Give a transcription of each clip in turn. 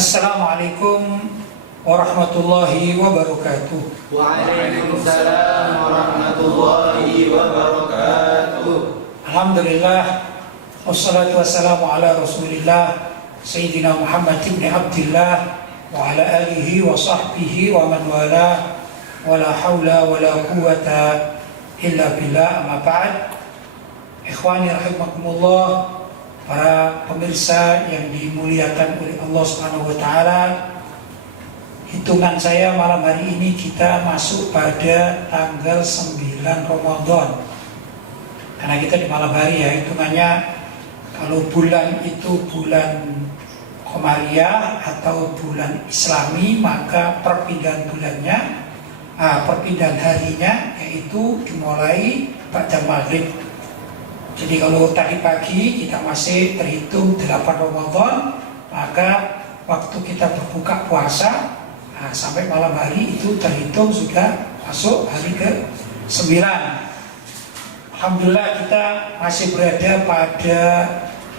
Assalamualaikum warahmatullahi wabarakatuh. Waalaikumsalam warahmatullahi wabarakatuh. Alhamdulillah, wassalatu wassalamu ala rasulillah Sayyidina Muhammad ibn Abdillah wa ala alihi wa sahbihi wa man wala wa la hawla wa la quwata illa billah, amma ba'd. Ikhwani rahimakumullah, para pemirsa yang dimuliakan oleh Allah Subhanahu wa taala, hitungan saya malam hari ini kita masuk pada tanggal 9 Ramadan. Karena kita di malam hari ya, hitungannya kalau bulan itu bulan Qamariyah atau bulan Islami, maka perpindahan bulannya, perpindahan harinya yaitu dimulai pada maghrib. Jadi kalau tadi pagi kita masih terhitung 8 Ramadan, maka waktu kita berbuka puasa sampai malam hari itu terhitung sudah masuk hari ke-9. Alhamdulillah kita masih berada pada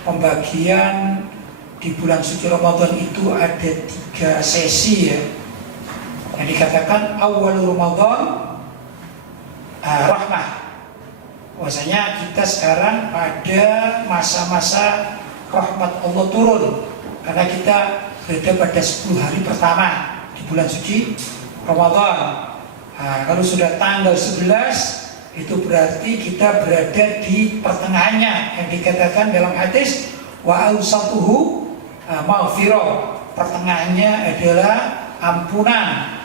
pembagian di bulan suci Ramadan itu ada 3 sesi ya. Yang dikatakan awal Ramadan rahmah. Bahwasanya kita sekarang pada masa-masa rahmat Allah turun, karena kita berada pada 10 hari pertama di bulan suci Ramadan. Kalau sudah tanggal 11 itu berarti kita berada di pertengahannya, yang dikatakan dalam hadis wa awsatuhu maghfirah, pertengahannya adalah ampunan.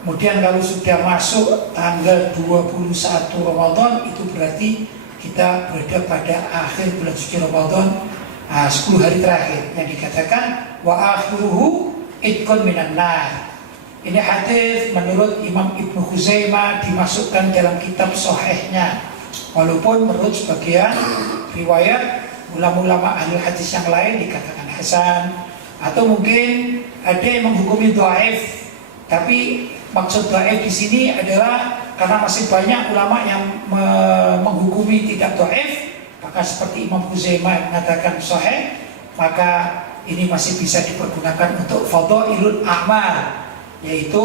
Kemudian kalau sudah masuk tanggal 21 Ramadan, itu berarti kita berada pada akhir bulan suci Ramadan, 10 hari terakhir, yang dikatakan wa akhiruhu itqun minan nar. Ini hadis menurut Imam Ibnu Khuzaimah dimasukkan dalam kitab sahihnya, walaupun menurut sebagian riwayat ulama-ulama ahli hadis yang lain dikatakan hasan, atau mungkin ada yang menghukumi dhaif. Tapi maksud dhaif di sini adalah karena masih banyak ulama yang menghukumi tidak dhaif, maka seperti Imam Khuzaimah mengatakan sahih, maka ini masih bisa dipergunakan untuk fadhailul a'mal, yaitu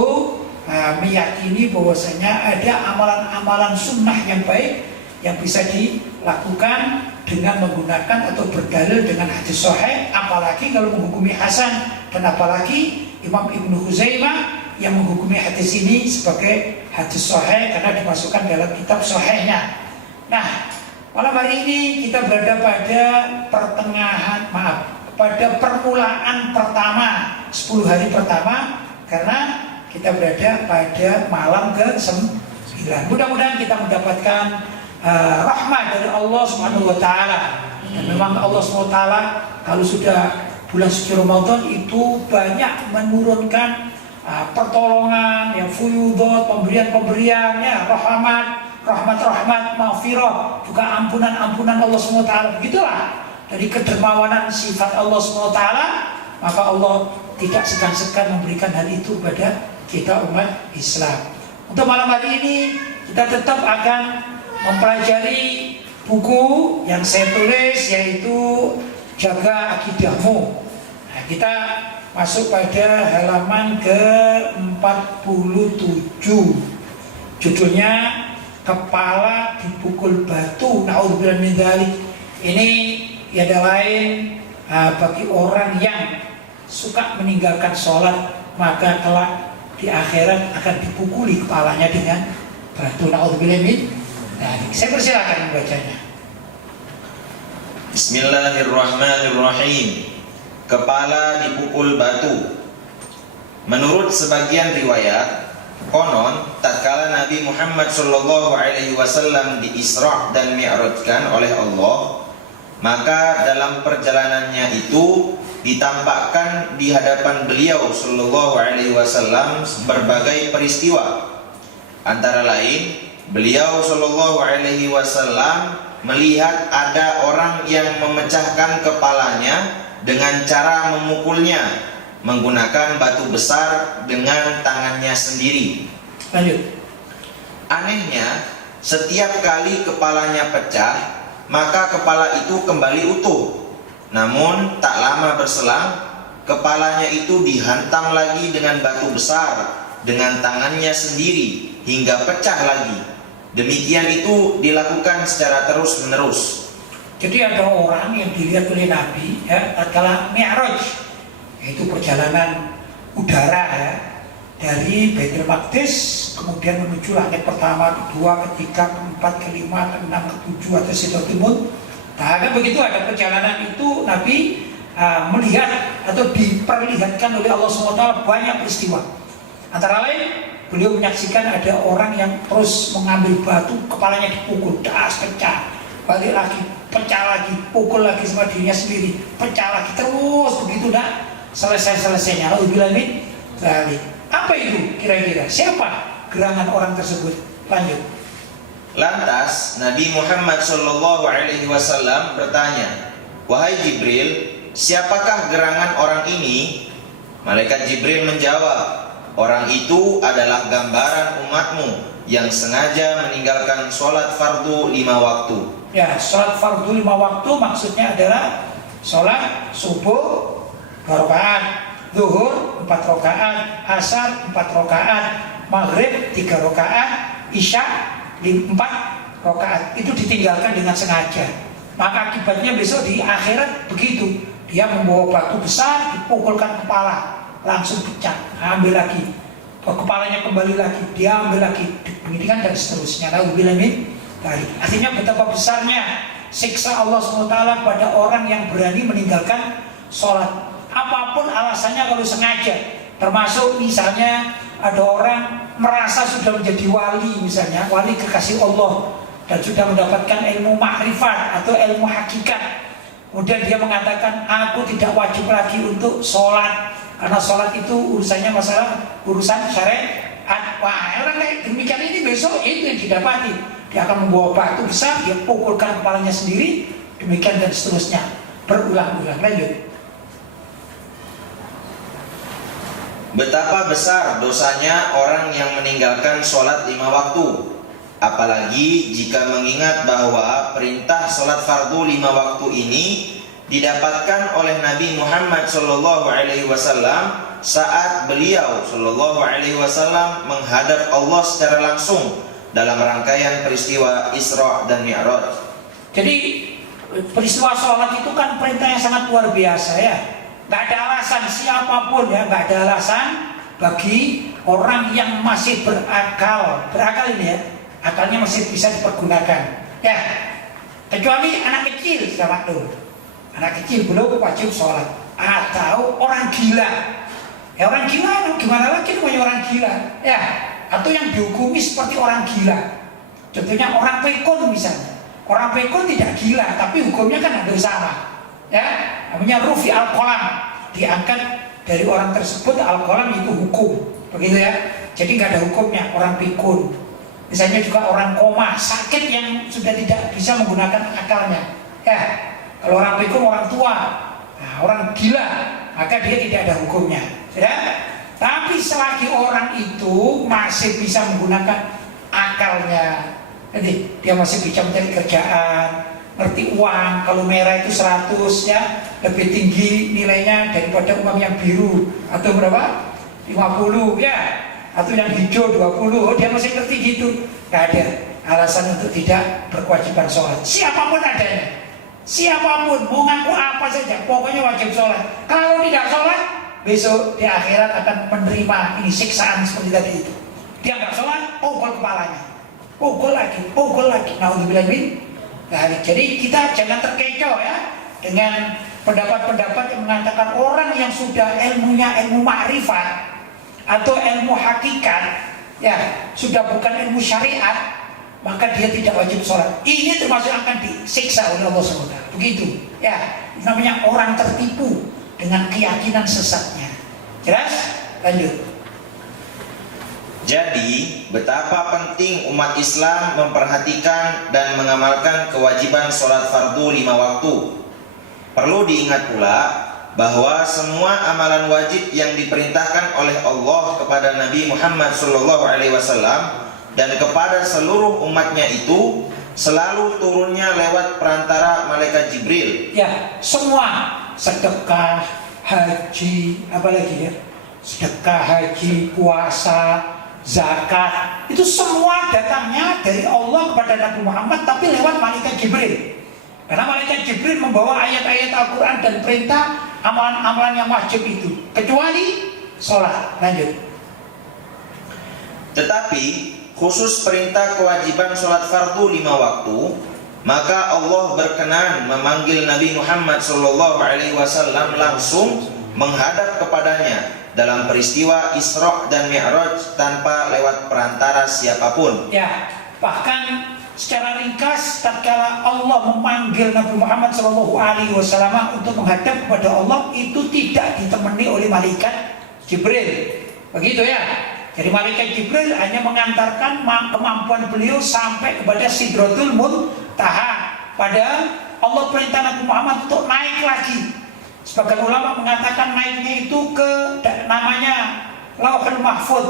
meyakini bahwasanya ada amalan-amalan sunnah yang baik yang bisa dilakukan dengan menggunakan atau berdalil dengan hadis sahih, apalagi kalau menghukumi hasan, dan apalagi Imam Ibnu Khuzaimah yang menghukumi hadis ini sebagai hadis sahih karena dimasukkan dalam kitab sahihnya. Nah, malam hari ini kita berada pada pada permulaan pertama 10 hari pertama, karena kita berada pada malam ke-9. Mudah-mudahan kita mendapatkan rahmat dari Allah Subhanahu wa taala. Dan memang Allah Subhanahu wa taala kalau sudah bulan suci Ramadan itu banyak menurunkan pertolongan, ya fuyudot, pemberian-pemberian, ya rahmat, maghfirah, juga ampunan Allah SWT. Begitulah dari kedermawanan sifat Allah SWT, maka Allah tidak segan-segan memberikan hal itu kepada kita umat Islam. Untuk malam hari ini kita tetap akan mempelajari buku yang saya tulis, yaitu Jaga Akidahmu. Nah, kita masuk pada halaman ke-47. Judulnya Kepala Dipukul Batu. Na'udzubillah min dzalik. Ini tiada lain bagi orang yang suka meninggalkan sholat, maka kelak di akhirat akan dipukuli kepalanya dengan batu. Na'udzubillah min dzalik. Saya persilakan membacanya. Bismillahirrahmanirrahim. Kepala dipukul batu. Menurut sebagian riwayat, konon tatkala Nabi Muhammad SAW di-Isra' dan Mi'rajkan oleh Allah, maka dalam perjalanannya itu ditampakkan di hadapan beliau SAW berbagai peristiwa. Antara lain, beliau SAW melihat ada orang yang memecahkan kepalanya dengan cara memukulnya menggunakan batu besar dengan tangannya sendiri. Lanjut. Anehnya, setiap kali kepalanya pecah, maka kepala itu kembali utuh. Namun tak lama berselang, kepalanya itu dihantam lagi dengan batu besar dengan tangannya sendiri hingga pecah lagi. Demikian itu dilakukan secara terus-menerus. Jadi ada orang yang dilihat oleh Nabi ya, tatkala Mi'raj, yaitu perjalanan udara ya, dari Baitul Maqdis kemudian menuju langit pertama, kedua, ketiga, keempat, kelima, keenam, ketujuh atau Sidratul Muntaha. Nah, begitu ada perjalanan itu Nabi melihat atau diperlihatkan oleh Allah SWT banyak peristiwa. Antara lain beliau menyaksikan ada orang yang terus mengambil batu, kepalanya dipukul, das pecah, balik lagi, pecah lagi, pukul lagi sama dirinya sendiri, pecah lagi, terus begitu dah selesai-selesainya. Lalu bilang ini, apa itu kira-kira? Siapa gerangan orang tersebut? Lanjut. Lantas Nabi Muhammad SAW bertanya, "Wahai Jibril, siapakah gerangan orang ini?" Malaikat Jibril menjawab, "Orang itu adalah gambaran umatmu yang sengaja meninggalkan sholat fardu 5 waktu." Ya, sholat fardu 5 waktu maksudnya adalah sholat subuh 2 rakaat, zuhur 4 rakaat, asar 4 rakaat, maghrib 3 rakaat, isya 4 rakaat. Itu ditinggalkan dengan sengaja. Maka akibatnya besok di akhirat begitu. Dia membawa batu besar, dipukulkan kepala, langsung pecah, ambil lagi, kepalanya kembali lagi, dia ambil lagi, demikian dan seterusnya. Artinya betapa besarnya siksa Allah SWT pada orang yang berani meninggalkan sholat, apapun alasannya kalau sengaja. Termasuk misalnya ada orang merasa sudah menjadi wali, misalnya wali kekasih Allah dan sudah mendapatkan ilmu makrifat atau ilmu hakikat, kemudian dia mengatakan, aku tidak wajib lagi untuk sholat karena sholat itu urusannya masalah urusan syariat. Wah, orang kayak demikian ini besok itu yang didapati. Dia akan membawa batu besar, dia pukulkan kepalanya sendiri, demikian dan seterusnya, berulang-ulang. Lanjut. Betapa besar dosanya orang yang meninggalkan sholat 5 waktu. Apalagi jika mengingat bahwa perintah sholat fardu 5 waktu ini didapatkan oleh Nabi Muhammad SAW saat beliau SAW menghadap Allah secara langsung dalam rangkaian peristiwa Isra dan Mi'raj. Jadi peristiwa sholat itu kan perintah yang sangat luar biasa ya. Gak ada alasan siapapun ya, gak ada alasan bagi orang yang masih berakal ini ya, akalnya masih bisa dipergunakan ya, kecuali anak kecil sama tuh. Anak kecil belum wajib sholat, atau orang gila. Ya orang gila, gimana lagi namanya orang gila ya, atau yang dihukumi seperti orang gila. Contohnya orang pekon misalnya. Orang pekon tidak gila, tapi hukumnya kan hampir sama ya, namanya rufi al-qalam, diangkat dari orang tersebut, al-qalam itu hukum, begitu ya. Jadi nggak ada hukumnya orang pikun. Misalnya juga orang koma, sakit yang sudah tidak bisa menggunakan akalnya ya. Kalau orang pikun orang tua, nah, orang gila, maka dia tidak ada hukumnya ya. Tapi selagi orang itu masih bisa menggunakan akalnya, jadi dia masih bisa mencari kerjaan, ngerti uang, kalau merah itu 100 ya, lebih tinggi nilainya daripada uang yang biru, atau berapa? 50 ya, atau yang hijau 20, oh dia masih ngerti gitu. Gak ada alasan untuk tidak berkewajiban sholat, siapapun adanya, siapapun, mau ngaku apa saja, pokoknya wajib sholat. Kalau tidak sholat, besok di akhirat akan menerima ini siksaan seperti tadi itu. Dia nggak sholat, pukul kepalanya, pukul lagi, naudzubillah min. Nah, jadi kita jangan terkecoh ya dengan pendapat-pendapat yang mengatakan orang yang sudah ilmunya ilmu makrifat atau ilmu hakikat ya, sudah bukan ilmu syariat, maka dia tidak wajib sholat. Ini termasuk akan disiksa oleh Allah SWT. Begitu ya, namanya orang tertipu dengan keyakinan sesatnya. Jelas? Lanjut. Jadi, betapa penting umat Islam memperhatikan dan mengamalkan kewajiban sholat fardu 5 waktu. Perlu diingat pula bahwa semua amalan wajib yang diperintahkan oleh Allah kepada Nabi Muhammad SAW dan kepada seluruh umatnya itu selalu turunnya lewat perantara malaikat Jibril. Ya, semua sedekah, haji, apalagi ya, sedekah, haji, puasa, zakat, itu semua datangnya dari Allah kepada Nabi Muhammad, tapi lewat malaikat Jibril. Karena malaikat Jibril membawa ayat-ayat Al-Quran dan perintah amalan-amalan yang wajib itu, kecuali sholat. Lanjut. Tetapi khusus perintah kewajiban sholat fardu 5 waktu, maka Allah berkenan memanggil Nabi Muhammad SAW langsung menghadap kepadanya dalam peristiwa Isra dan Mi'raj tanpa lewat perantara siapapun. Ya, bahkan secara ringkas, tatkala Allah memanggil Nabi Muhammad SAW untuk menghadap kepada Allah, itu tidak ditemani oleh malaikat Jibril. Begitu ya. Jadi malaikat Jibril hanya mengantarkan kemampuan beliau sampai kepada Sidratul Muntaha. Padahal Allah perintah Nabi Muhammad untuk naik lagi. Sebagian ulama mengatakan naiknya itu ke namanya Lauhul Mahfuz.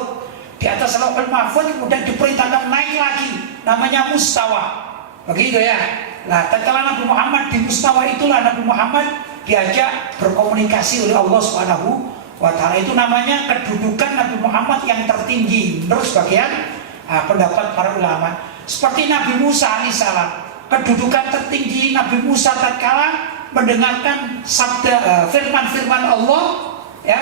Di atas Lauhul Mahfuz kemudian diperintahkan naik lagi, namanya Mustawa. Begitu ya. Nah, tatkala Nabi Muhammad di Mustawa, itulah Nabi Muhammad diajak berkomunikasi oleh Allah Subhanahu wa ta'ala. Itu namanya kedudukan Nabi Muhammad yang tertinggi menurut sebagian pendapat para ulama. Seperti Nabi Musa alaihissalam, kedudukan tertinggi Nabi Musa tatkala mendengarkan sabda firman-firman Allah ya,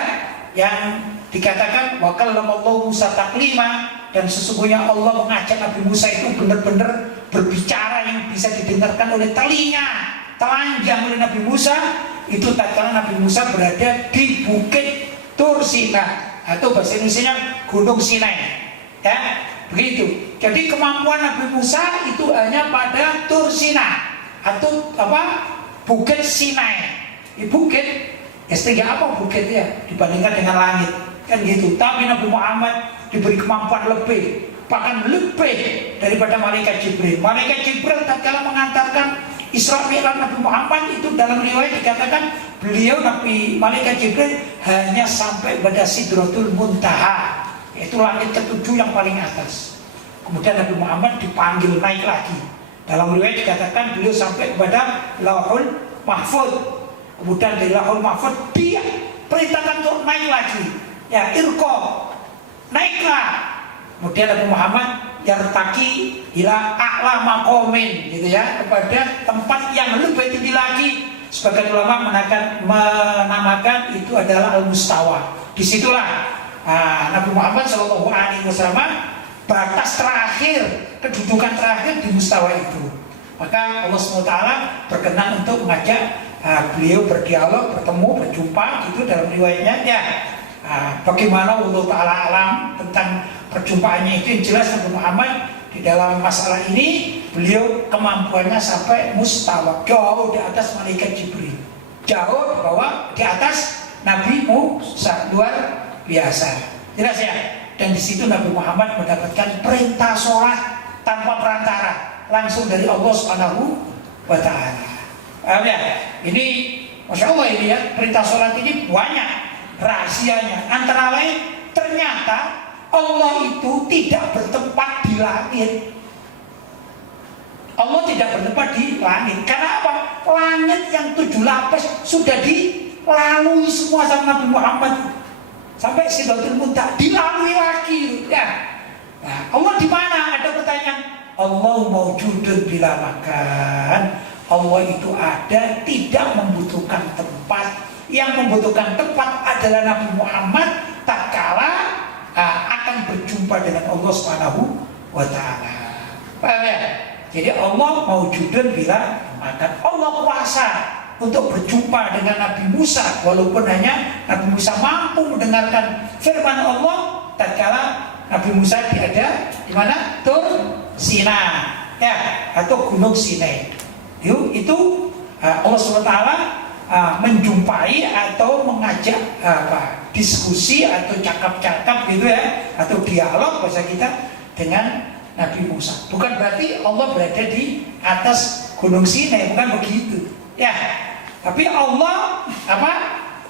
yang dikatakan wa kallamallahu Musa taklima, dan sesungguhnya Allah mengajak Nabi Musa itu benar-benar berbicara yang bisa didengarkan oleh telanjang oleh Nabi Musa. Itu tatkala Nabi Musa berada di Bukit Tur Sina, atau bahasa Indonesianya Gunung Sinai. Ya, begitu. Jadi kemampuan Nabi Musa itu hanya pada Tur Sina atau Bukit Sinai. Bukit, setinggi apa bukit ya dibandingkan dengan langit, kan gitu. Tapi Nabi Muhammad diberi kemampuan lebih, bahkan lebih daripada malaikat Jibril. Malaikat Jibril tatkala mengantarkan Isra Mi'raj Nabi Muhammad, itu dalam riwayat dikatakan beliau malaikat Jibril hanya sampai pada Sidratul Muntaha, yaitu langit ketujuh yang paling atas. Kemudian Nabi Muhammad dipanggil naik lagi. Dalam riwayat dikatakan beliau sampai kepada Lauhul Mahfuz. Kemudian dari Lauhul Mahfuz dia perintahkan untuk naik lagi. Ya, irqa, naiklah. Kemudian Nabi Muhammad yartaki ila a'la maqamin, gitu ya, kepada tempat yang lebih tinggi lagi. Sebagian ulama menamakan itu adalah Al-Mustawa. Disitulah Nabi Muhammad SAW batas terakhir, kedudukan terakhir di Mustawa itu. Maka Allah SWT berkenan untuk mengajak beliau berdialog, bertemu, berjumpa, gitu dalam riwayatnya ya. Bagaimana Allah Ta'ala alam tentang perjumpaannya itu, yang jelas Nabi Muhammad di dalam masalah ini beliau kemampuannya sampai Mustawa, jauh di atas malaikat Jibril, jauh di bawah, di atas Nabi Musa, luar biasa. Jelas ya. Dan di situ Nabi Muhammad mendapatkan perintah sholat tanpa perantara, langsung dari Allah Subhanahu wa ta'ala. Ya, ini Masya Allah ini ya, perintah sholat ini banyak rahasianya. Antara lain, ternyata Allah itu tidak bertempat di langit. Allah tidak bertempat di langit. Karena apa? Langit yang 7 lapis sudah dilalui semua sama Nabi Muhammad. Sampai Sidratul Muntaha dilalui lagi, ya. Nah, Allah di mana? Ada pertanyaan. Allah maujudun bila makan. Allah itu ada, tidak membutuhkan tempat. Yang membutuhkan tempat adalah Nabi Muhammad tatkala akan berjumpa dengan Allah Subhanahu wa ta'ala. Paham ya? Jadi Allah maujudun bila makan. Allah kuasa untuk berjumpa dengan Nabi Musa, walaupun hanya Nabi Musa mampu mendengarkan firman Allah tatkala Nabi Musa ada di mana? Tur Sina, ya, atau Gunung Sinai. Itu Allah SWT menjumpai atau mengajak diskusi atau cakap-cakap gitu ya, atau dialog bahasa kita dengan Nabi Musa. Bukan berarti Allah berada di atas Gunung Sinai, bukan begitu. Ya, tapi Allah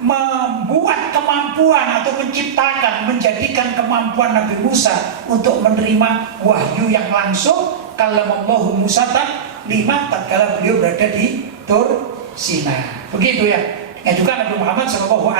membuat kemampuan atau menciptakan, menjadikan kemampuan Nabi Musa untuk menerima wahyu yang langsung. Kallamallahu Musa taklima tatkala beliau berada di Tur Sina. Begitu ya. Ya juga Nabi Muhammad SAW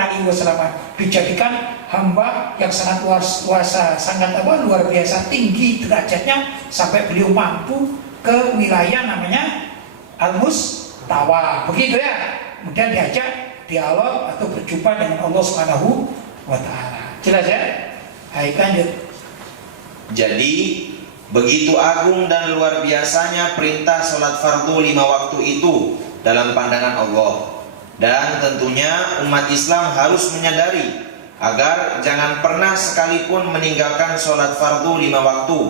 dijadikan hamba yang sangat luasa, sangat luar biasa tinggi derajatnya sampai beliau mampu ke wilayah namanya Al-Mustawa. Begitu ya. Kemudian diajak dialog atau berjumpa dengan Allah Subhanahu wa taala. Jelas ya? Baik, lanjut. Jadi begitu agung dan luar biasanya perintah sholat fardu 5 waktu itu dalam pandangan Allah. Dan tentunya umat Islam harus menyadari agar jangan pernah sekalipun meninggalkan sholat fardu 5 waktu.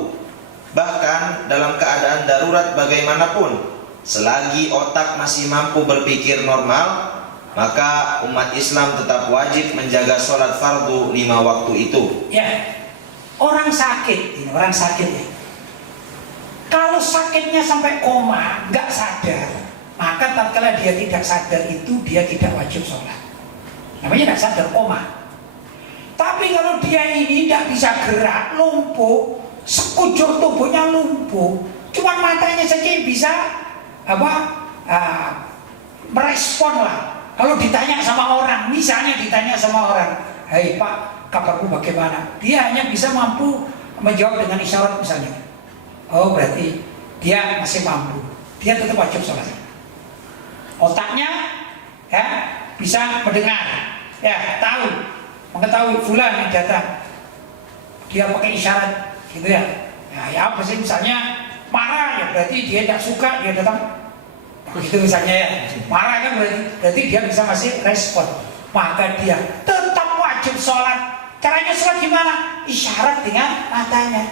Bahkan dalam keadaan darurat bagaimanapun, selagi otak masih mampu berpikir normal, maka umat Islam tetap wajib menjaga sholat fardu 5 waktu itu. Ya, orang sakit ya. Kalau sakitnya sampai koma, nggak sadar, maka tatkala dia tidak sadar itu dia tidak wajib sholat. Namanya tidak sadar, koma. Tapi kalau dia ini tidak bisa gerak, lumpuh, sekujur tubuhnya lumpuh, cuma matanya saja yang bisa merespon lah. Kalau ditanya sama orang, misalnya ditanya sama orang, "Hai Pak, kabarku bagaimana?" Dia hanya bisa mampu menjawab dengan isyarat misalnya. Oh, berarti dia masih mampu. Dia tetap wajib sholat. Otaknya ya bisa mendengar, ya mengetahui fulan yang datang. Dia pakai isyarat, gitu ya. Ya apa sih misalnya marah ya berarti dia tidak suka dia datang. Itu misalnya ya, marah kan berarti dia bisa masih respon. Maka dia tetap wajib sholat. Caranya sholat gimana? Isyarat dengan matanya.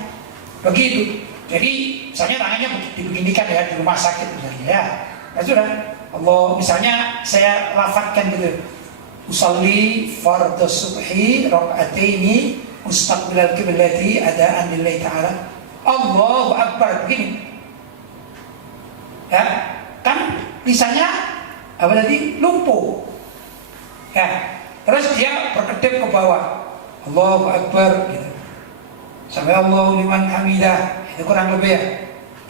Begitu. Jadi misalnya tangannya dibeginikan ya di rumah sakit misalnya ya. Nah sudah, Allah misalnya saya lafadzkan gitu. Usolli fardhu subhi raka'ataini mustaqbilal qiblati adaan lillahi ta'ala. Allahu akbar begini. Ya. Kan misalnya apa tadi lumpuh ya, terus dia berkedip ke bawah, Allahu Akbar gitu, sampai Allahu liman hamidah, itu kurang lebih ya,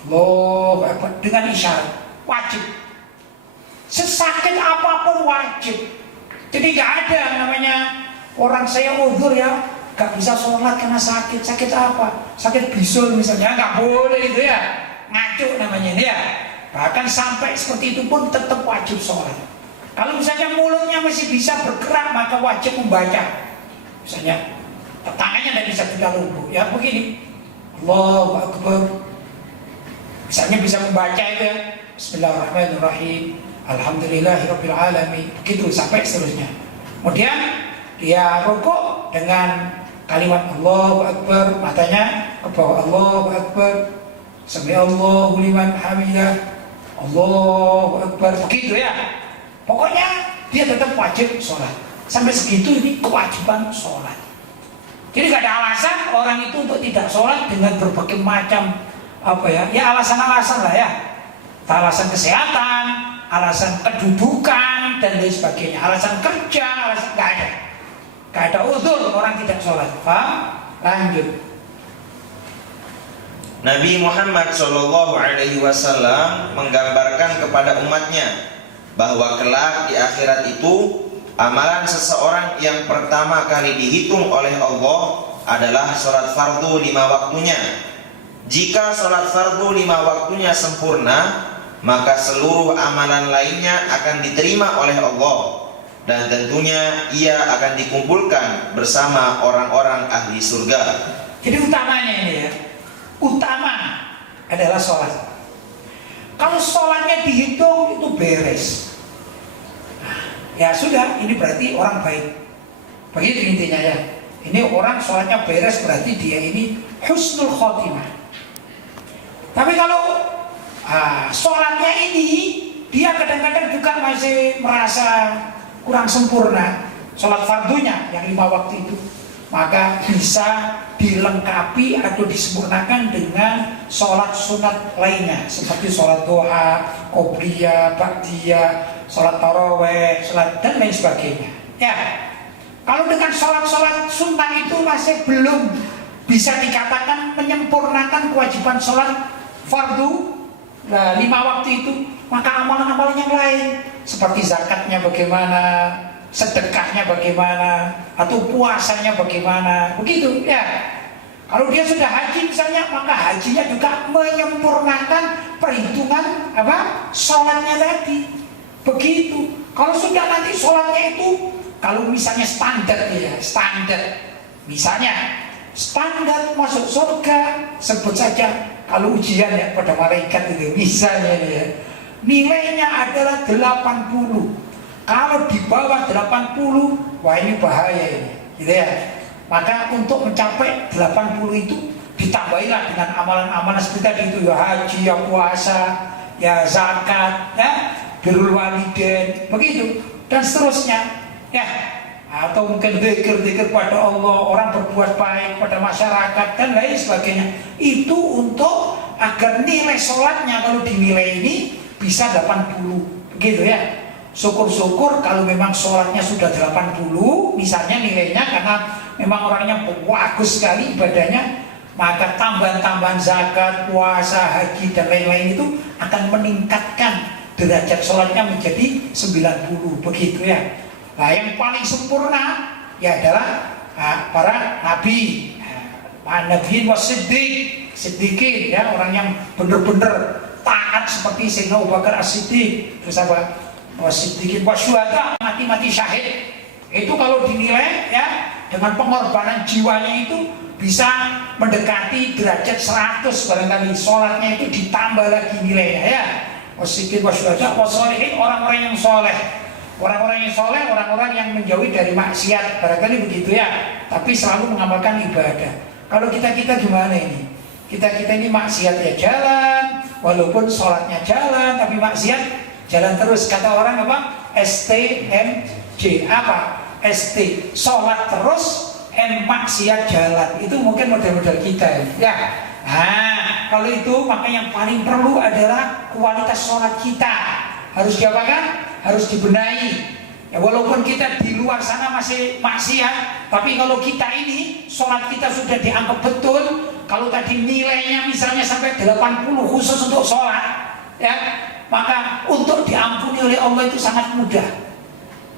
Allahu Akbar dengan isyarat. Wajib, sesakit apapun wajib. Jadi nggak ada namanya orang saya uzur ya nggak bisa sholat karena sakit. Sakit apa? Sakit bisul misalnya, nggak boleh itu ya, ngaco namanya ini ya. Bahkan sampai seperti itu pun tetap wajib sholat. Kalau misalnya mulutnya masih bisa bergerak, maka wajib membaca. Misalnya tangannya tidak bisa kita lumpuh, ya begini, Allahu Akbar. Misalnya bisa membaca itu ya, Bismillahirrahmanirrahim, Alhamdulillahirabbil alamin, begitu sampai seterusnya. Kemudian dia rukuk dengan kalimat Allahu Akbar, matanya ke bawah, Allahu Akbar, sami Allahu liman hamidah, Allahu Akbar, begitu ya. Pokoknya dia tetap wajib sholat. Sampai segitu ini kewajiban sholat. Jadi gak ada alasan orang itu untuk tidak sholat dengan berbagai macam alasan-alasan lah ya. Alasan kesehatan, alasan kedudukan dan lain sebagainya, alasan kerja, alasan gak ada. Gak ada uzur orang tidak sholat. Paham? Lanjut. Nabi Muhammad SAW menggambarkan kepada umatnya bahwa kelak di akhirat itu amalan seseorang yang pertama kali dihitung oleh Allah adalah sholat fardu 5 waktunya. Jika sholat fardu 5 waktunya sempurna, maka seluruh amalan lainnya akan diterima oleh Allah, dan tentunya ia akan dikumpulkan bersama orang-orang ahli surga. Jadi utamanya ini ya, utama adalah sholat. Kalau sholatnya dihitung itu beres, ya sudah, ini berarti orang baik. Begitu intinya ya. Ini orang sholatnya beres berarti dia ini husnul khotimah. Tapi kalau sholatnya ini dia kadang-kadang juga masih merasa kurang sempurna, sholat fardunya yang 5 waktu itu, maka bisa dilengkapi atau disempurnakan dengan sholat sunat lainnya seperti sholat duha, qobliyah, ba'diyah, sholat taraweh, sholat dan lain sebagainya. Ya, kalau dengan sholat-sholat sunnah itu masih belum bisa dikatakan menyempurnakan kewajiban sholat fardu, Nah, 5 waktu itu, maka amalan-amalan yang lain seperti zakatnya bagaimana, sedekahnya bagaimana, atau puasanya bagaimana, begitu ya. Kalau dia sudah haji misalnya, maka hajinya juga menyempurnakan perhitungan sholatnya tadi. Begitu. Kalau sudah nanti sholatnya itu, kalau misalnya standar ya, standar, misalnya standar masuk surga, sebut saja kalau ujian ya pada malaikat itu misalnya ya, nilainya adalah 80. Kalau di bawah 80, wah ini bahaya ini, gitu ya. Maka untuk mencapai 80 itu ditambahilah dengan amalan-amalan seperti tadi itu ya, haji, ya puasa, ya zakat, ya birrul walidain, begitu dan seterusnya ya. Atau mungkin zikir-zikir pada Allah, orang berbuat baik pada masyarakat dan lain sebagainya. Itu untuk agar nilai sholatnya kalau dinilai ini bisa 80, begitu ya. Syukur-syukur kalau memang sholatnya sudah 80 misalnya nilainya, karena memang orangnya bagus sekali ibadahnya, maka tambahan-tambahan zakat, puasa, haji dan lain-lain itu akan meningkatkan derajat sholatnya menjadi 90, begitu ya. Nah, yang paling sempurna ya adalah para nabi, nabiin wasiddiq, siddiqin ya, orang yang benar-benar taat seperti Sayyidina Abu Bakar As-Siddiq, terus apa wasiddiqin wasyuhada, mati-mati syahid. Itu kalau dinilai ya dengan pengorbanan jiwanya itu bisa mendekati derajat 100 barangkali, sholatnya itu ditambah lagi nilainya ya. Wasiddiqin wasyuhada wasolihin, orang-orang yang soleh. Orang-orang yang soleh, orang-orang yang menjauhi dari maksiat, barangkali begitu ya. Tapi selalu mengamalkan ibadah. Kalau kita gimana ini? Kita ini maksiat ya jalan, walaupun sholatnya jalan, tapi maksiat jalan terus. Kata orang apa? STMJ apa? ST, sholat terus, M maksiat jalan. Itu mungkin model-model kita ya. Nah, kalau itu maka yang paling perlu adalah kualitas sholat kita. Harus diapakan? Harus dibenahi. Ya, walaupun kita di luar sana masih maksiat, tapi kalau kita ini sholat kita sudah dianggap betul. Kalau tadi nilainya misalnya sampai 80 khusus untuk sholat, ya, maka untuk diampuni oleh Allah itu sangat mudah.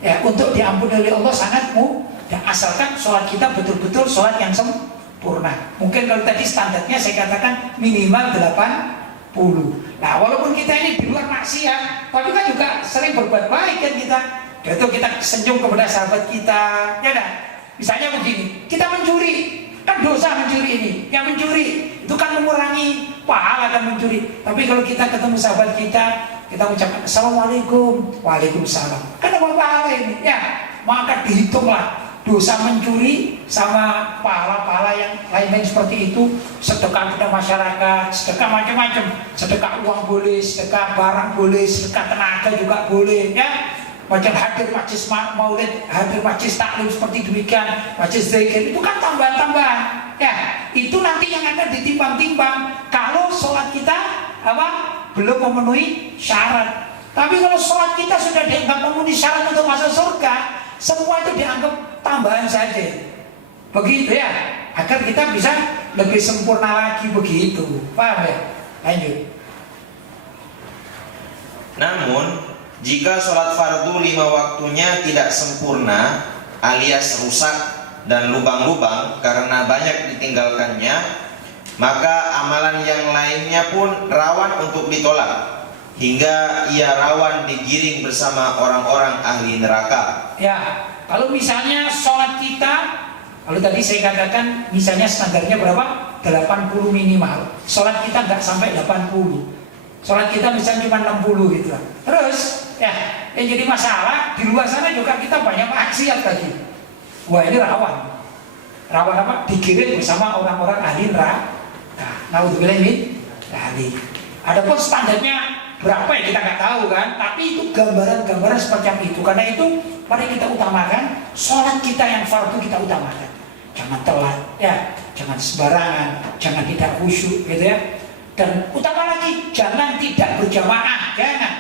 Ya, untuk diampuni oleh Allah sangat mudah, asalkan sholat kita betul-betul sholat yang sempurna. Mungkin kalau tadi standarnya saya katakan minimal 80. Nah, walaupun kita ini di luar maksiat, tapi kan juga sering berbuat baik kan kita. Itu kita senyum kepada sahabat kita, ya dah. Misalnya begini, kita mencuri, kan dosa mencuri ini. Yang mencuri itu kan mengurangi pahala kan mencuri. Tapi kalau kita ketemu sahabat kita ucapkan Assalamualaikum, Waalaikumsalam, kan ada pahala ini, ya. Maka dihitunglah dosa mencuri sama pahala-pahala yang lain-lain seperti itu. Sedekah kepada masyarakat, sedekah macam-macam, sedekah uang boleh, sedekah barang boleh, sedekah tenaga juga boleh ya. Macam hadir majlis maulid, hadir majlis taklim seperti demikian, majlis zikir, itu kan tambahan-tambahan ya. Itu nanti yang akan ditimbang-timbang kalau sholat kita belum memenuhi syarat. Tapi kalau sholat kita sudah dianggap memenuhi syarat untuk masuk surga, semua itu dianggap tambahan saja, begitu ya, agar kita bisa lebih sempurna lagi, begitu, paham ya? Lanjut. Namun jika sholat fardu 5 waktunya tidak sempurna alias rusak dan lubang-lubang karena banyak ditinggalkannya, maka amalan yang lainnya pun rawan untuk ditolak, hingga ia rawan digiring bersama orang-orang ahli neraka. Ya, kalau misalnya sholat kita, kalau tadi saya katakan misalnya standarnya berapa? 80 minimal. Sholat kita nggak sampai 80. Sholat kita misalnya cuma 60 gitu. Terus ya, yang jadi masalah di luar sana juga kita banyak maksiat tadi. Wah, ini rawan. Rawan apa? Digiring bersama orang-orang ahli neraka. Naudzubillah min dzalik. Adapun standarnya berapa ya kita nggak tahu kan, tapi itu gambaran-gambaran semacam itu. Karena itu mari kita utamakan sholat kita yang fardu, kita utamakan. Jangan telat ya, jangan sembarangan, jangan tidak khusyuk gitu ya. Dan utama lagi jangan tidak berjamaah, jangan.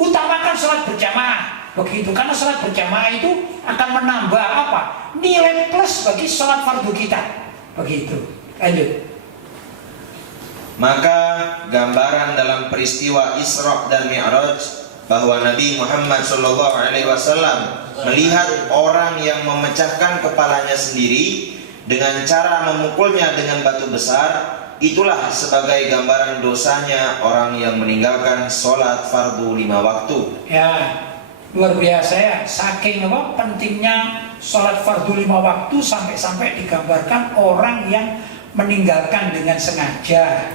Utamakan sholat berjamaah, begitu. Karena sholat berjamaah itu akan menambah apa? Nilai plus bagi sholat fardu kita, begitu. Lanjut. Maka gambaran dalam peristiwa Isra dan Mi'raj bahwa Nabi Muhammad SAW melihat orang yang memecahkan kepalanya sendiri dengan cara memukulnya dengan batu besar, itulah sebagai gambaran dosanya orang yang meninggalkan sholat fardu 5 waktu. Ya, luar biasa ya. Saking pentingnya sholat fardu 5 waktu sampai-sampai digambarkan orang yang meninggalkan dengan sengaja,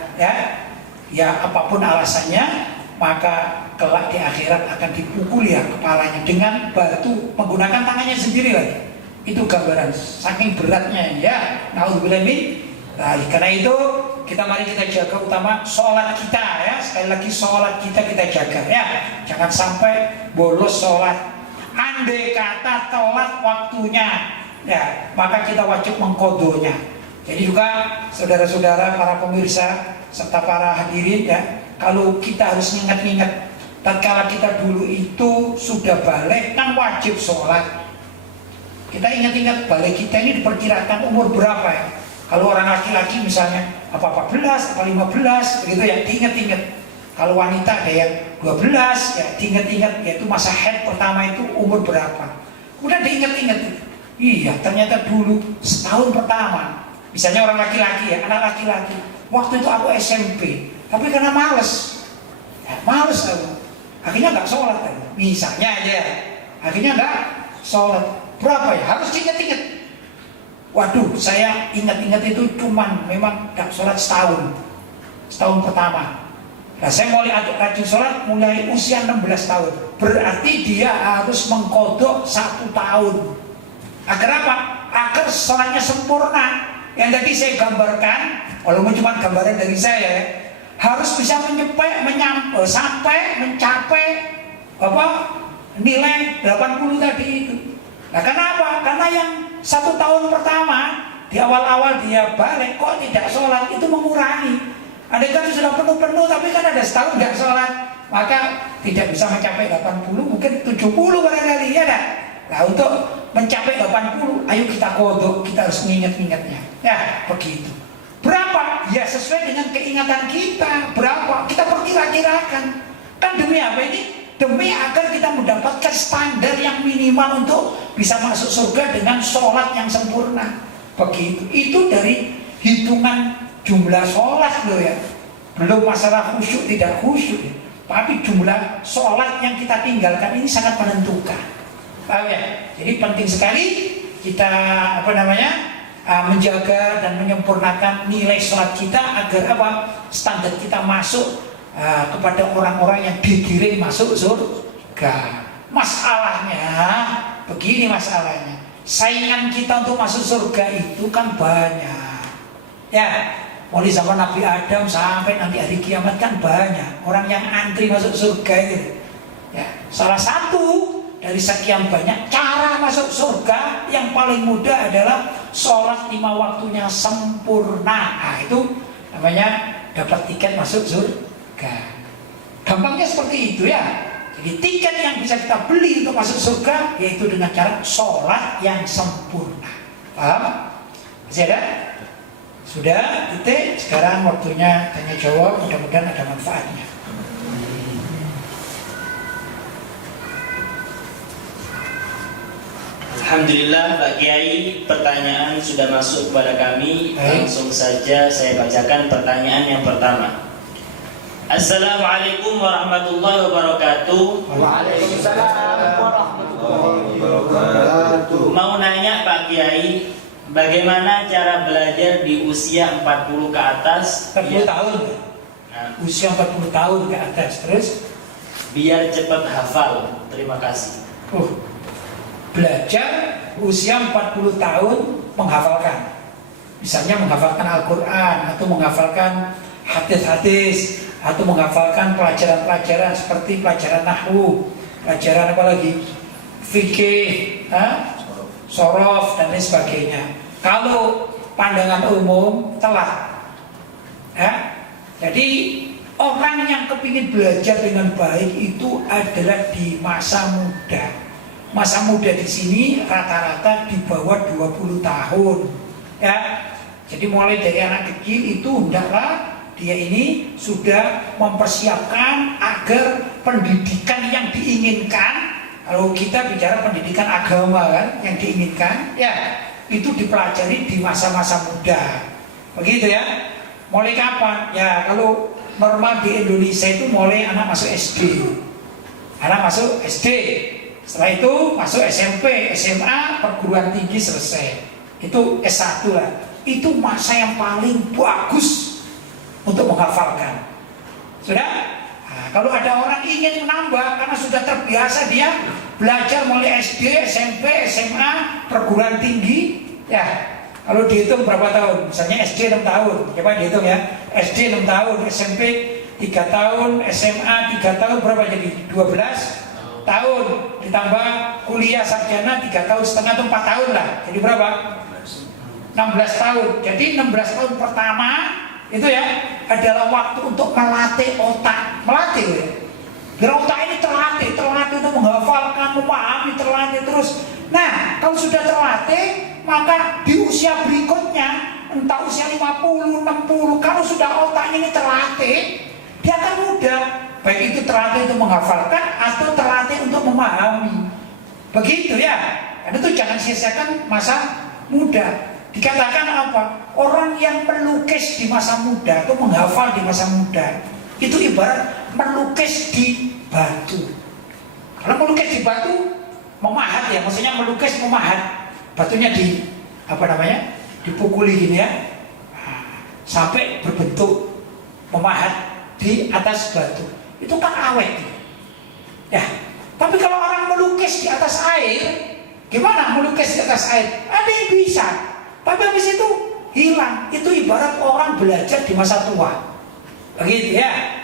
ya apapun alasannya, maka kelak di akhirat akan dipukul ya kepalanya dengan batu menggunakan tangannya sendiri lagi. Itu gambaran saking beratnya ya. Naudzubillah min. Nah, karena itu mari kita jaga utama sholat kita ya. Sekali lagi sholat kita jaga ya. Jangan sampai bolos sholat. Andai kata telat waktunya, ya maka kita wajib mengkodonya. Jadi juga saudara-saudara para pemirsa serta para hadirin ya, kalau kita harus ingat-ingat tatkala kita dulu itu sudah balik kan wajib sholat. Kita ingat-ingat balik kita ini diperkirakan umur berapa ya? Kalau orang laki-laki misalnya apa 14, apa 15 begitu ya, diingat-ingat. Kalau wanita ada yang 12 ya diingat-ingat, yaitu masa haid pertama itu umur berapa. Udah diingat-ingat. Iya, ternyata dulu setahun pertama. Misalnya orang laki-laki ya, anak laki-laki. Waktu itu aku SMP, tapi karena males aku. Akhirnya nggak sholat kan? Misalnya aja ya, akhirnya nggak sholat. Berapa ya? Harus diingat-ingat. Waduh, saya ingat-ingat itu cuman memang nggak sholat setahun pertama. Nah, saya mulai rajin sholat mulai usia 16 tahun. Berarti dia harus mengkodok 1 tahun. Agar apa? Agar sholatnya sempurna. Yang tadi saya gambarkan, walaupun cuma gambaran dari saya, harus bisa sampai mencapai nilai 80 tadi itu. Nah, kenapa? Karena yang 1 tahun pertama di awal-awal dia balik kok tidak sholat, itu mengurangi. Andai kan sudah penuh-penuh tapi kan ada setahun nggak sholat, maka tidak bisa mencapai 80, mungkin 70 barangkali ya dah. Nah, untuk mencapai 80, ayo kita kodok, kita harus mengingat-ingatnya. Ya, begitu. Berapa? Ya sesuai dengan keingatan kita. Berapa? Kita perkira-kirakan. Kan demi apa ini? Demi agar kita mendapatkan standar yang minimal untuk bisa masuk surga dengan sholat yang sempurna. Begitu. Itu dari hitungan jumlah sholat loh ya. Belum masalah khusyuk tidak khusyuk ya. Tapi jumlah sholat yang kita tinggalkan ini sangat menentukan. Paham ya? Jadi penting sekali kita menjaga dan menyempurnakan nilai sholat kita agar standar kita masuk kepada orang-orang yang digiring masuk surga. Masalahnya begini, saingan kita untuk masuk surga itu kan banyak ya. Mulai zaman Nabi Adam sampai nanti hari kiamat kan banyak orang yang antri masuk surga itu ya. Salah satu dari sekian banyak cara masuk surga yang paling mudah adalah sholat 5 waktunya sempurna. Nah, itu namanya dapat tiket masuk surga. Gampangnya seperti itu ya. Jadi tiket yang bisa kita beli untuk masuk surga yaitu dengan cara sholat yang sempurna. Paham? Masih ada? Sudah? Titik. Sekarang waktunya tanya jawab. Mudah-mudahan ada manfaatnya. Alhamdulillah Pak Kiai, pertanyaan sudah masuk kepada kami. Langsung saja saya bacakan pertanyaan yang pertama. Assalamualaikum warahmatullahi wabarakatuh. Waalaikumsalam warahmatullahi wabarakatuh. Mau nanya Pak Kiai, bagaimana cara belajar di usia 40 ke atas? 40 tahun. Nah, Usia 40 tahun ke atas terus biar cepat hafal. Terima kasih. Belajar usia 40 tahun menghafalkan. Misalnya menghafalkan Al-Quran atau menghafalkan hadis-hadis atau menghafalkan pelajaran-pelajaran seperti pelajaran nahwu, pelajaran apa lagi? Fikih, sorof dan lain sebagainya. Kalau pandangan umum telat. Jadi orang yang kepingin belajar dengan baik itu adalah di masa muda. Masa muda di sini rata-rata di bawah 20 tahun ya. Jadi mulai dari anak kecil itu hendaklah dia ini sudah mempersiapkan agar pendidikan yang diinginkan, kalau kita bicara pendidikan agama kan, yang diinginkan ya itu dipelajari di masa-masa muda. Begitu ya. Mulai kapan? Ya kalau normal di Indonesia itu mulai anak masuk SD. Anak masuk SD. Setelah itu masuk SMP, SMA, perguruan tinggi selesai. Itu S1 lah. Itu masa yang paling bagus untuk menghafalkan. Sudah? Nah, kalau ada orang ingin menambah karena sudah terbiasa dia belajar mulai SD, SMP, SMA, perguruan tinggi, ya. Kalau dihitung berapa tahun? Misalnya SD 6 tahun. Coba dihitung ya. SD 6 tahun, SMP 3 tahun, SMA 3 tahun, berapa jadi? 12 tahun. Ditambah kuliah sarjana 3 tahun setengah atau 4 tahun lah. Jadi berapa? 16 tahun. Jadi 16 tahun pertama itu ya adalah waktu untuk melatih otak. Melatih ya. Biar otak ini terlatih untuk menghafalkan, memahami, terlatih terus. Nah, kalau sudah terlatih, maka di usia berikutnya, entah usia 50, 60, kalau sudah otaknya ini terlatih, dia akan mudah. Baik itu terlatih untuk menghafalkan atau terlatih untuk memahami. Begitu ya. Dan itu jangan sia-siakan masa muda. Dikatakan apa? Orang yang melukis di masa muda atau menghafal di masa muda itu ibarat melukis di batu. Kalau melukis di batu, memahat ya, maksudnya melukis memahat. Batunya dipukuli gini ya, sampai berbentuk memahat di atas batu. Itu kan awet. Ya. Tapi kalau orang melukis di atas air, gimana melukis di atas air? Ada yang bisa. Tapi habis itu hilang. Itu ibarat orang belajar di masa tua. Begitu ya.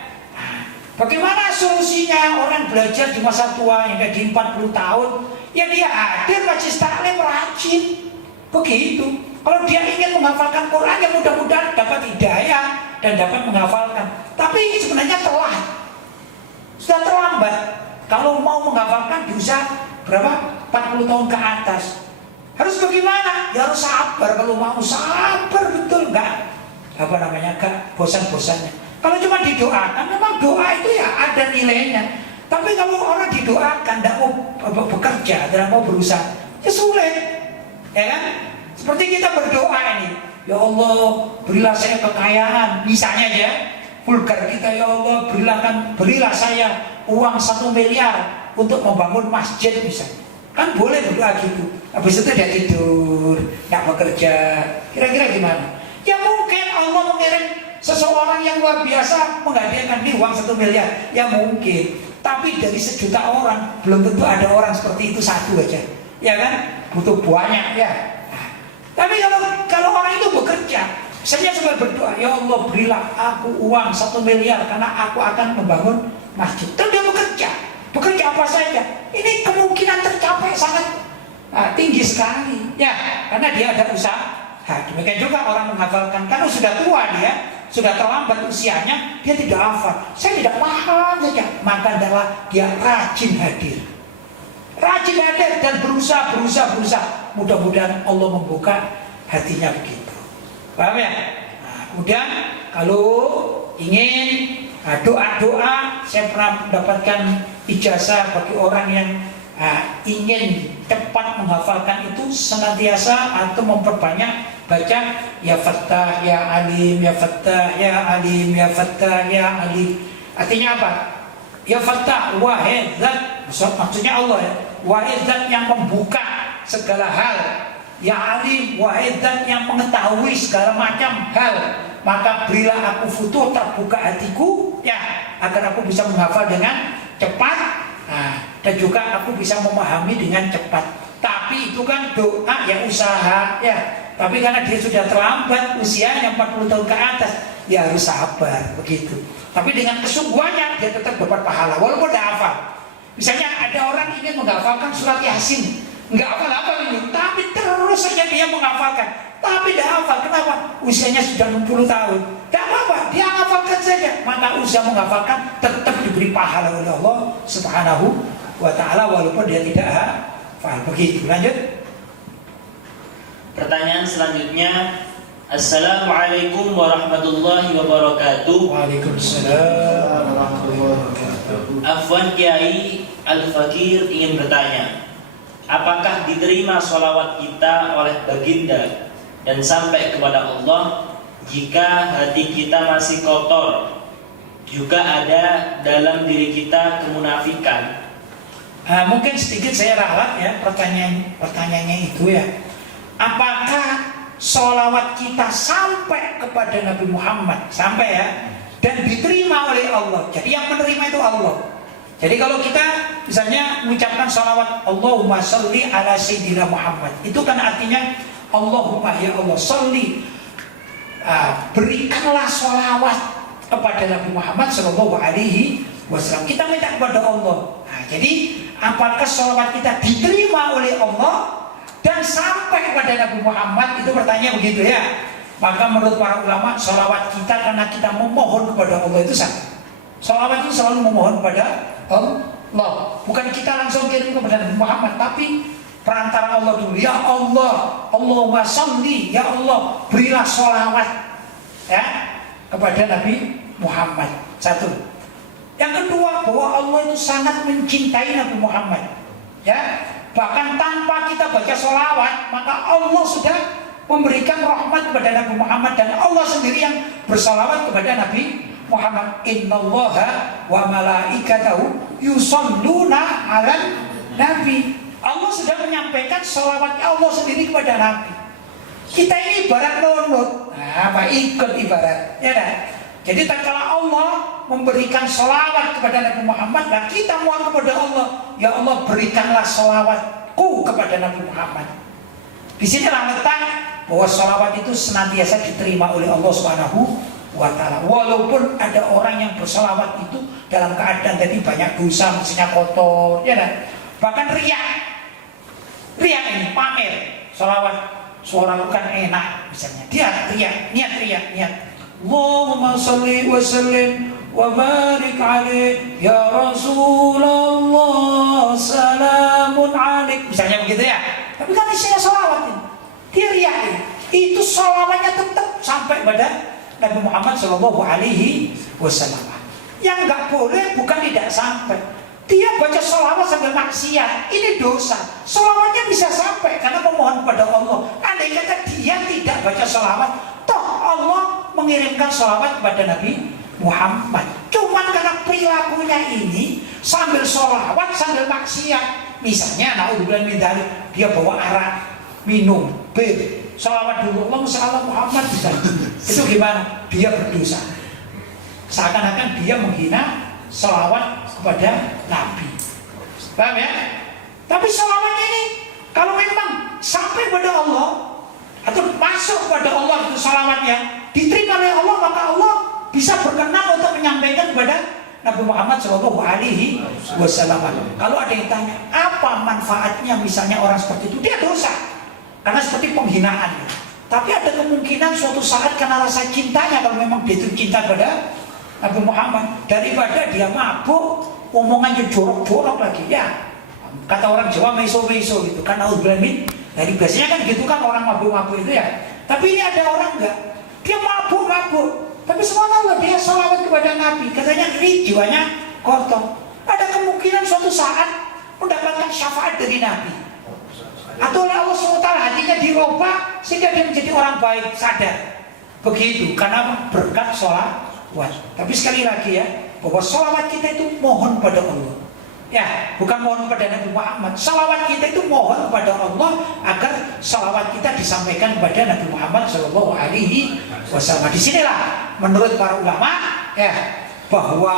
Bagaimana solusinya orang belajar di masa tua yang kayak di 40 tahun? Ya dia hadir majlis taklim rajin. Begitu. Kalau dia ingin menghafalkan Quran, ya mudah-mudahan dapat hidayah dan dapat menghafalkan. Tapi sebenarnya telat. Sudah terlambat. Kalau mau menghafalkan di usia berapa? 40 tahun ke atas. Harus bagaimana? Ya harus sabar. Kalau mau sabar betul, enggak bosan-bosannya. Kalau cuma didoakan, memang doa itu ya ada nilainya. Tapi kalau orang didoakan, tidak mau bekerja, tidak mau berusaha, ya sulit, ya kan? Seperti kita berdoa ini, ya Allah berilah saya kekayaan, misalnya ya, vulgar kita, ya Allah berilah saya uang 1 miliar untuk membangun masjid misalnya. Kan boleh berdoa gitu. Habis itu dia tidur, tidak bekerja. Kira-kira gimana? Ya mungkin Allah mengirim seseorang yang luar biasa menghadiahkan nih uang 1 miliar. Ya mungkin. Tapi dari 1 juta orang belum tentu ada orang seperti itu 1 aja. Ya kan? Butuh banyak ya. Nah, tapi kalau orang itu bekerja, saya sambil berdoa, ya Allah berilah aku uang 1 miliar karena aku akan membangun masjid. Terus dia bekerja. Bekerja apa saja. Ini kemungkinan tercapai sangat tinggi sekali. Ya, karena dia ada usaha. Nah, demikian juga orang menghafalkan. Kalau sudah tua dia, sudah terlambat usianya, dia tidak hafal. Saya tidak paham saja. Maka adalah dia rajin hadir. Rajin hadir dan berusaha. Mudah-mudahan Allah membuka hatinya begitu. Paham ya? Nah, kemudian kalau ingin doa-doa, saya pernah mendapatkan ijazah bagi orang yang ingin cepat menghafalkan itu senantiasa atau memperbanyak baca ya Fattah, ya Alim, ya Fattah, ya Alim, ya Fattah, ya Alim. Artinya apa? Ya Fattah, wahid zat, maksudnya Allah ya, wahid zat yang membuka segala hal. Ya Alim, wahid zat yang mengetahui segala macam hal. Maka berilah aku futuh, terbuka hatiku ya, agar aku bisa menghafal dengan cepat. Dan juga aku bisa memahami dengan cepat. Tapi itu kan doa ya, usaha ya. Tapi karena dia sudah terlambat usianya 40 tahun ke atas, ya harus sabar begitu. Tapi dengan kesungguhannya dia tetap dapat pahala walaupun tidak hafal. Misalnya ada orang ingin menghafalkan surat Yasin, nggak hafal ini, tapi terus saja dia menghafalkan. Tapi tidak hafal, kenapa? Usianya sudah 60 tahun. Tidak apa-apa, dia hafalkan saja. Maka usaha menghafalkan tetap diberi pahala oleh Allah Subhanahu wa ta'ala walaupun dia tidak hafal. Begitu, lanjut. Pertanyaan selanjutnya, Assalamualaikum warahmatullahi wabarakatuh. Waalaikumsalam warahmatullahi wabarakatuh. Afwan Kiai Al-Fakir ingin bertanya, apakah diterima sholawat kita oleh baginda dan sampai kepada Allah jika hati kita masih kotor, juga ada dalam diri kita kemunafikan? Mungkin sedikit saya ralat ya pertanyaannya itu ya. Apakah sholawat kita sampai kepada Nabi Muhammad, sampai ya, dan diterima oleh Allah? Jadi yang menerima itu Allah. Jadi kalau kita misalnya mengucapkan sholawat Allahumma sholli ala sayyidina Muhammad, itu kan artinya Allahumma ya Allah sholli, berikanlah sholawat kepada Nabi Muhammad sallallahu alaihi wasallam. Kita minta kepada Allah. Jadi apakah sholawat kita diterima oleh Allah dan sampai kepada Nabi Muhammad? Itu pertanyaan begitu ya. Maka menurut para ulama, sholawat kita karena kita memohon kepada Allah itu sah. Sholawat itu selalu memohon kepada Allah, bukan kita langsung kirim kepada Nabi Muhammad, tapi perantara Allah dulu. Ya Allah, Allahumma sholli, ya Allah berilah sholawat ya kepada Nabi Muhammad. Satu. Yang kedua, bahwa Allah itu sangat mencintai Nabi Muhammad ya. Bahkan tanpa kita baca sholawat, maka Allah sudah memberikan rahmat kepada Nabi Muhammad, dan Allah sendiri yang bersolawat kepada Nabi Muhammad. Innallaha wa malaikatahu yusholluna 'alan nabi. Allah sudah menyampaikan sholawatnya Allah sendiri kepada Nabi. Kita ini ibarat nunut, ikut ibarat ya kan? Jadi tatkala Allah memberikan sholawat kepada Nabi Muhammad, nah kita mohon kepada Allah, ya Allah berikanlah sholawatku kepada Nabi Muhammad. Di sinilah letak bahwa sholawat itu senantiasa diterima oleh Allah Subhanahu wa ta'ala. Walaupun ada orang yang bersolawat itu dalam keadaan tadi banyak dosa, misalnya kotor ya kan? Bahkan riak ini pamer sholawat, suara bukan enak misalnya, dia riak, niat Allahumma sholli wa sallim wa barik alaih ya Rasulullah salamun alaik, misalnya begitu ya. Tapi kan isinya sholawat ini, dia riak ini. Itu sholawatnya tetap sampai pada Nabi Muhammad Shallallahu Alaihi Wasallam. Yang nggak boleh bukan tidak sampai, dia baca sholawat sambil maksiat, ini dosa. Sholawatnya bisa sampai karena memohon kepada Allah. Andai kata dia tidak baca sholawat, toh Allah mengirimkan sholawat kepada Nabi Muhammad. Cuman karena perilakunya ini sambil sholawat sambil maksiat. Misalnya, naudzubillah min dzalik, dia bawa arak, minum, bir, sholawat dulu, Allahumma sholli ala Muhammad, itu gimana? Dia berdosa. Seakan-akan dia menghina sholawat kepada Nabi. Paham ya? Tapi sholawatnya ini kalau memang sampai kepada Allah atau masuk kepada Allah itu sholawatnya diterima oleh Allah, maka Allah bisa berkenan untuk menyampaikan kepada Nabi Muhammad Shallallahu Alaihi Wasallam. Kalau ada yang tanya apa manfaatnya, misalnya orang seperti itu, dia dosa karena seperti penghinaan. Tapi ada kemungkinan suatu saat karena rasa cintanya, kalau memang dia itu cinta pada Nabi Muhammad, daripada dia mabuk, omongannya jorok-jorok lagi ya. Kata orang Jawa meso-meso gitu, kan naudzubillah. Dari biasanya kan gitu kan orang mabuk-mabuk itu ya. Tapi ini ada orang enggak, dia mabuk-mabuk, tapi subhanallah dia sholawat kepada Nabi, katanya ini jiwanya kotor. Ada kemungkinan suatu saat mendapatkan syafaat dari Nabi, atau oleh Allah SWT hatinya dirubah sehingga dia menjadi orang baik, sadar begitu karena berkat sholawat. Tapi sekali lagi ya, bahwa sholawat kita itu mohon pada Allah ya, bukan mohon kepada Nabi Muhammad. Sholawat kita itu mohon kepada Allah agar sholawat kita disampaikan kepada Nabi Muhammad Shallallahu Alaihi Wasallam. Disinilah menurut para ulama ya, bahwa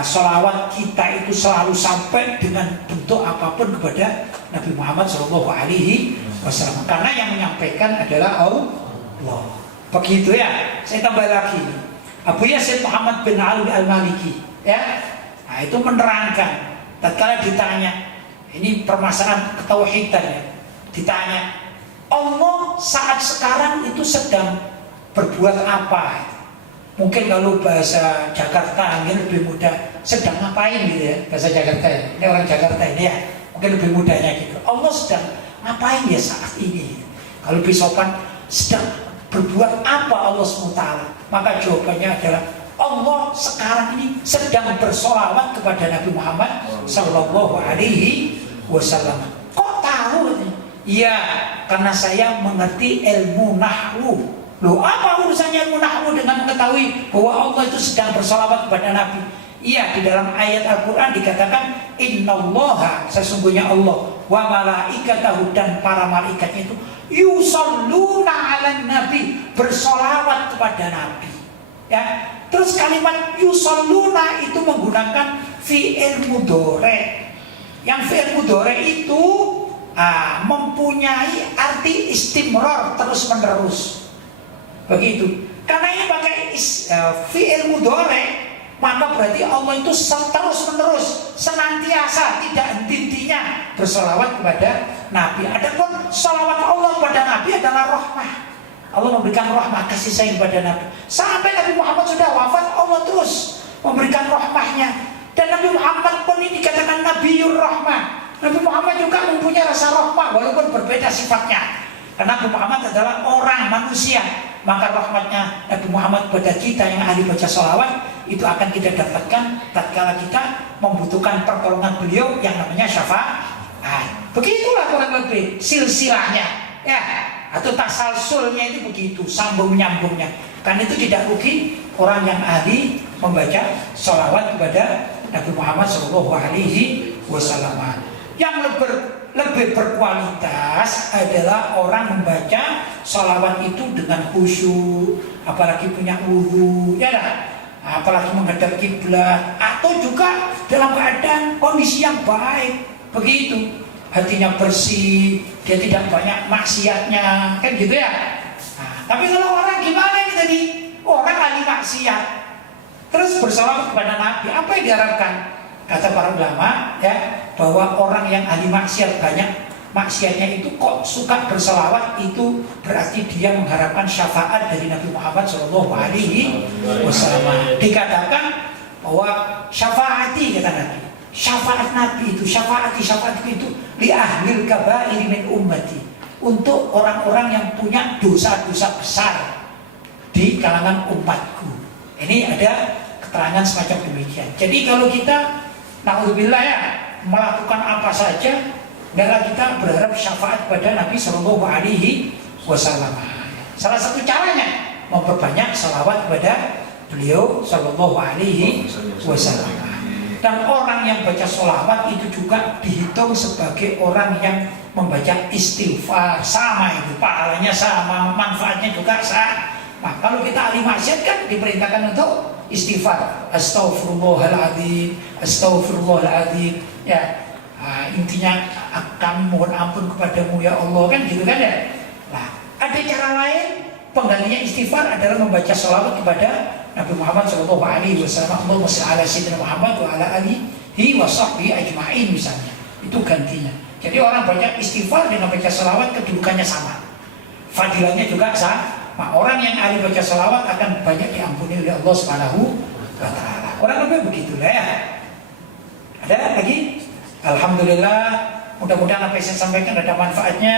sholawat kita itu selalu sampai dengan bentuk apapun kepada Nabi Muhammad Shallallahu Alaihi Wasallam, karena yang menyampaikan adalah Allah. Begitu ya. Saya tambah lagi, Abu Yasin Muhammad bin Ali Al-Maliki ya, nah itu menerangkan tatkala ditanya, ini permasalahan ketauhidan ya, ditanya Allah saat sekarang itu sedang berbuat apa? Mungkin kalau bahasa Jakarta ini lebih mudah, sedang ngapain gitu ya, bahasa Jakarta ini orang Jakarta ini ya, mungkin lebih mudahnya gitu. Allah sedang ngapain ya saat ini? Kalau lebih sopan, sedang berbuat apa Allah SWT? Maka jawabannya adalah Allah sekarang ini sedang bersolawat kepada Nabi Muhammad Sallallahu Alaihi Wasallam. Kok tahu? Iya, karena saya mengerti ilmu nahwu. Loh, apa urusannya ilmu nahwu dengan mengetahui bahwa Allah itu sedang bersolawat kepada Nabi? Iya, di dalam ayat Al-Quran dikatakan innallaha, sesungguhnya Allah, wa malaikatahu, dan para malaikatnya itu yusalluna 'alan nabi, bersolawat kepada Nabi. Ya, terus kalimat yusalluna itu menggunakan fi'il mudhari. Yang fi'il mudhari itu mempunyai arti istimrar, terus menerus. Begitu. Karena ini pakai fi'il mudhari, maka berarti Allah itu terus menerus, senantiasa, tidak henti-hentinya bersolawat kepada Nabi. Adapun solawat Allah kepada Nabi adalah rahmah. Allah memberikan rahmah, kasih sayang kepada Nabi. Sampai Nabi Muhammad sudah wafat, Allah terus memberikan rahmahnya. Dan Nabi Muhammad pun ini dikatakan Nabiur Rahmah. Nabi Muhammad juga mempunyai rasa rahmah walaupun berbeda sifatnya. Karena Nabi Muhammad adalah orang manusia, maka rahmatnya Nabi Muhammad kepada kita yang ahli baca sholawat itu akan kita dapatkan tatkala kita membutuhkan pertolongan beliau yang namanya syafaat. Begitulah kurang lebih silsilahnya, ya, atau tasalsulnya itu begitu, sambung nyambungnya. Karena itu tidak rugi orang yang ahli membaca sholawat kepada Nabi Muhammad SAW. Yang lebih berkualitas adalah orang membaca sholawat itu dengan khusyuk, apalagi punya wudhu, ya dah, apalagi menghadap kiblat, atau juga dalam keadaan kondisi yang baik, begitu, hatinya bersih, dia tidak banyak maksiatnya, kan gitu ya. Tapi kalau orang gimana ini tadi, orang ahli maksiat, terus bersolawat kepada Nabi, apa yang diharapkan? Kata para ulama, ya, bahwa orang yang ahli maksiat banyak maksiatnya itu kok suka bersolawat, itu berarti dia mengharapkan syafaat dari Nabi Muhammad SAW. Dikatakan bahwa syafaati, kata Nabi, syafaat Nabi itu, syafaat itu li ahlil kabair min ummati, untuk orang-orang yang punya dosa-dosa besar di kalangan umatku. Ini ada keterangan semacam demikian. Jadi kalau kita na'udzubillah ya, melakukan apa saja, hendaklah kita berharap syafaat pada Nabi Shallallahu Alaihi Wasallam. Salah satu caranya memperbanyak salawat kepada beliau Shallallahu Alaihi Wasallam. Dan orang yang baca sholawat itu juga dihitung sebagai orang yang membaca istighfar, sama itu, pahalanya sama, manfaatnya juga sama. Nah, kalau kita ahli maksiat kan diperintahkan untuk istighfar, astagfirullahaladzim, astagfirullahaladzim, ya. Intinya kami mohon ampun kepadamu ya Allah, kan gitu kan ya. Nah, ada cara lain penggalinya istighfar adalah membaca sholawat kepada Nabi Muhammad SAW. Allahumma shalli ala sayyidina Muhammad wa ala alihi wa sahbihi ajma'in misalnya. Itu gantinya. Jadi orang baca istighfar dengan baca sholawat kedudukannya sama, fadilahnya juga sama. Nah, orang yang ahli baca sholawat akan banyak diampuni oleh Allah Subhanahu wa Ta'ala. Orang lebih begitulah ya. Ada lagi? Alhamdulillah, mudah-mudahan apa yang saya sampaikan ada manfaatnya.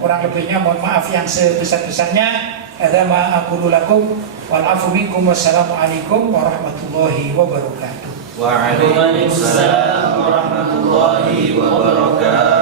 Kurang lebihnya mohon maaf yang sebesar-besarnya. Hadza ma aqulu lakum wal afu minkum, wassalamualaikum warahmatullahi wabarakatuh. Waalaikumsalam warahmatullahi wabarakatuh.